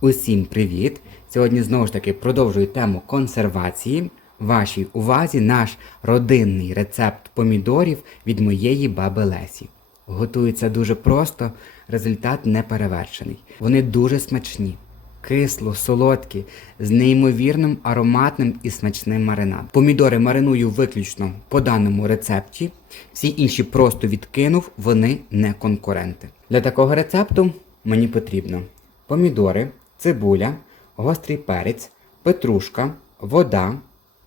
Усім привіт! Сьогодні знову ж таки продовжую тему консервації. Вашій увазі наш родинний рецепт помідорів від моєї баби Лесі. Готується дуже просто, результат не перевершений. Вони дуже смачні, кисло, солодкі, з неймовірним ароматним і смачним маринадом. Помідори мариную виключно по даному рецепті. Всі інші просто відкинув, вони не конкуренти. Для такого рецепту мені потрібно помідори, цибуля, гострий перець, петрушка, вода,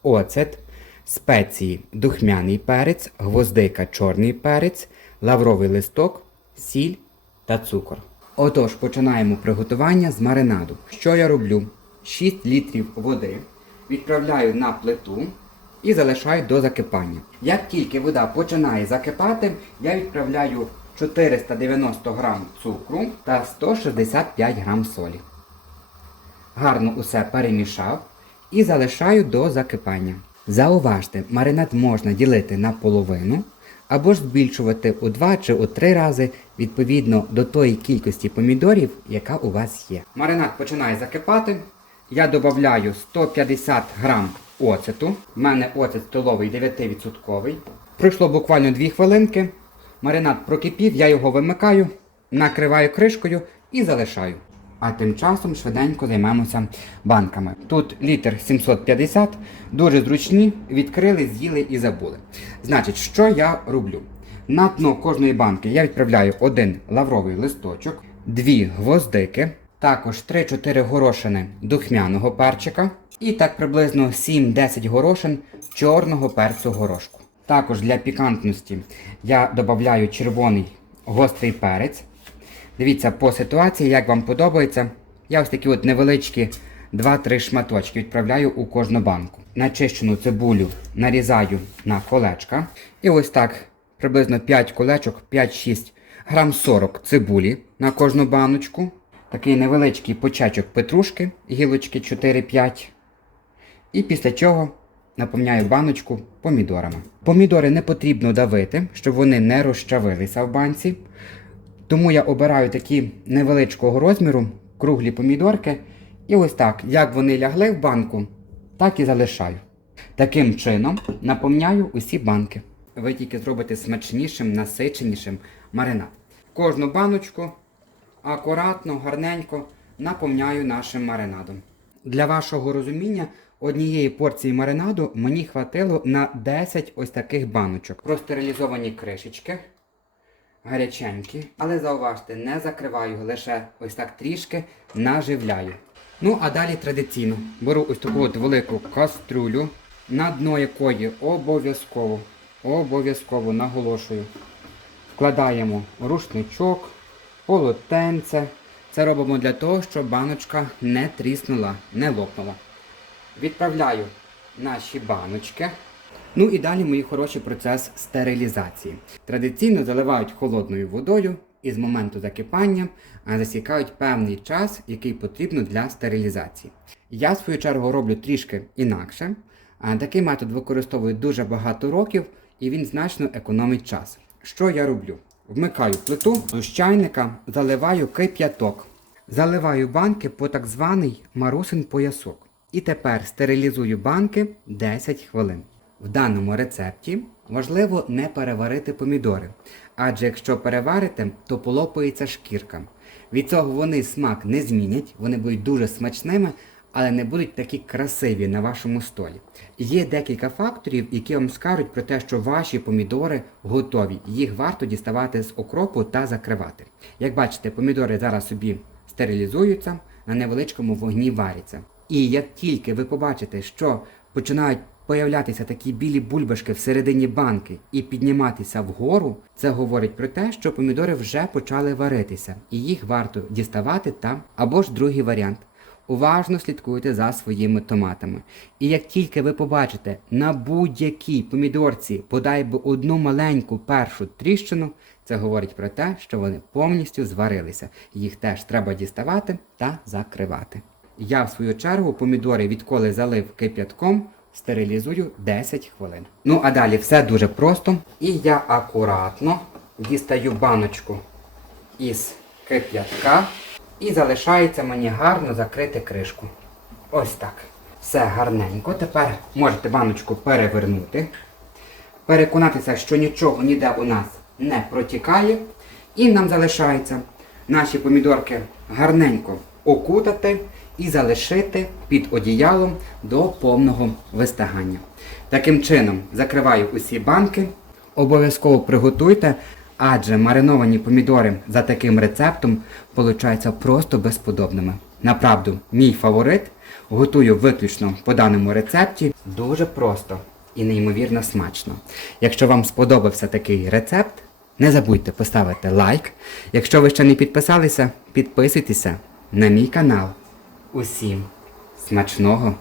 оцет, спеції, духмяний перець, гвоздика, чорний перець, лавровий листок, сіль та цукор. Отож, починаємо приготування з маринаду. Що я роблю? 6 літрів води відправляю на плиту і залишаю до закипання. Як тільки вода починає закипати, я відправляю 490 грам цукру та 165 грам солі. Гарно усе перемішав і залишаю до закипання. Зауважте, маринад можна ділити на половину або ж збільшувати у 2 чи у 3 рази відповідно до тої кількості помідорів, яка у вас є. Маринад починає закипати. Я додаю 150 грам оцету. У мене оцет столовий 9%. Пройшло буквально 2 хвилинки. Маринад прокипів, я його вимикаю, накриваю кришкою і залишаю. А тим часом швиденько займемося банками. Тут літр 750, дуже зручні, відкрили, з'їли і забули. Значить, що я роблю? На дно кожної банки я відправляю один лавровий листочок, дві гвоздики, також 3-4 горошини духмяного перчика і так приблизно 7-10 горошин чорного перцю горошку. Також для пікантності я додаю червоний гострий перець. Дивіться по ситуації, як вам подобається. Я ось такі от невеличкі 2-3 шматочки відправляю у кожну банку. Начищену цибулю нарізаю на колечка. І ось так приблизно 5 колечок, 5-6 грам 40 цибулі на кожну баночку. Такий невеличкий почечок петрушки, гілочки 4-5. І після чого наповняю баночку помідорами. Помідори не потрібно давити, щоб вони не розчавилися в банці. Тому я обираю такі невеличкого розміру, круглі помідорки. І ось так, як вони лягли в банку, так і залишаю. Таким чином наповняю усі банки. Ви тільки зробите смачнішим, насиченішим маринад. Кожну баночку акуратно, гарненько наповняю нашим маринадом. Для вашого розуміння, однієї порції маринаду мені хватило на 10 ось таких баночок. Простерилізовані кришечки гаряченькі. Але зауважте, не закриваю, лише ось так трішки наживляю. Ну, а далі традиційно беру ось таку от велику каструлю, на дно якої обов'язково, обов'язково наголошую, вкладаємо рушничок, полотенце. Це робимо для того, щоб баночка не тріснула, не лопнула. Відправляю наші баночки. Ну і далі, мої хороші, процес стерилізації. Традиційно заливають холодною водою і з моменту закипання засікають певний час, який потрібно для стерилізації. Я, в свою чергу, роблю трішки інакше. Такий метод використовую дуже багато років і він значно економить час. Що я роблю? Вмикаю плиту, з чайника заливаю кип'яток. Заливаю банки по так званий марусин поясок. І тепер стерилізую банки 10 хвилин. В даному рецепті важливо не переварити помідори, адже якщо переварите, то полопається шкірка. Від цього вони смак не змінять, вони будуть дуже смачними, але не будуть такі красиві на вашому столі. Є декілька факторів, які вам скажуть про те, що ваші помідори готові. Їх варто діставати з окропу та закривати. Як бачите, помідори зараз собі стерилізуються, на невеличкому вогні варяться. І як тільки ви побачите, що починають появлятися такі білі бульбашки всередині банки і підніматися вгору, це говорить про те, що помідори вже почали варитися, і їх варто діставати там. Або ж другий варіант. Уважно слідкуйте за своїми томатами. І як тільки ви побачите на будь-якій помідорці подай би одну маленьку першу тріщину, це говорить про те, що вони повністю зварилися. Їх теж треба діставати та закривати. Я, в свою чергу, помідори відколи залив кип'ятком, стерилізую 10 хвилин. Ну а далі все дуже просто. І я акуратно дістаю баночку із кип'ятка І залишається мені гарно закрити кришку. Ось так. Все гарненько. Тепер можете баночку перевернути. Переконатися, що нічого ніде у нас не протікає. І нам залишається наші помідорки гарненько окутати і залишити під одіялом до повного вистигання. Таким чином закриваю усі банки. Обов'язково приготуйте, адже мариновані помідори за таким рецептом получаються просто безподобними. Направду, мій фаворит готую виключно по даному рецепті. Дуже просто і неймовірно смачно. Якщо вам сподобався такий рецепт, не забудьте поставити лайк. Якщо ви ще не підписалися, підписуйтеся на мій канал. Усім смачного!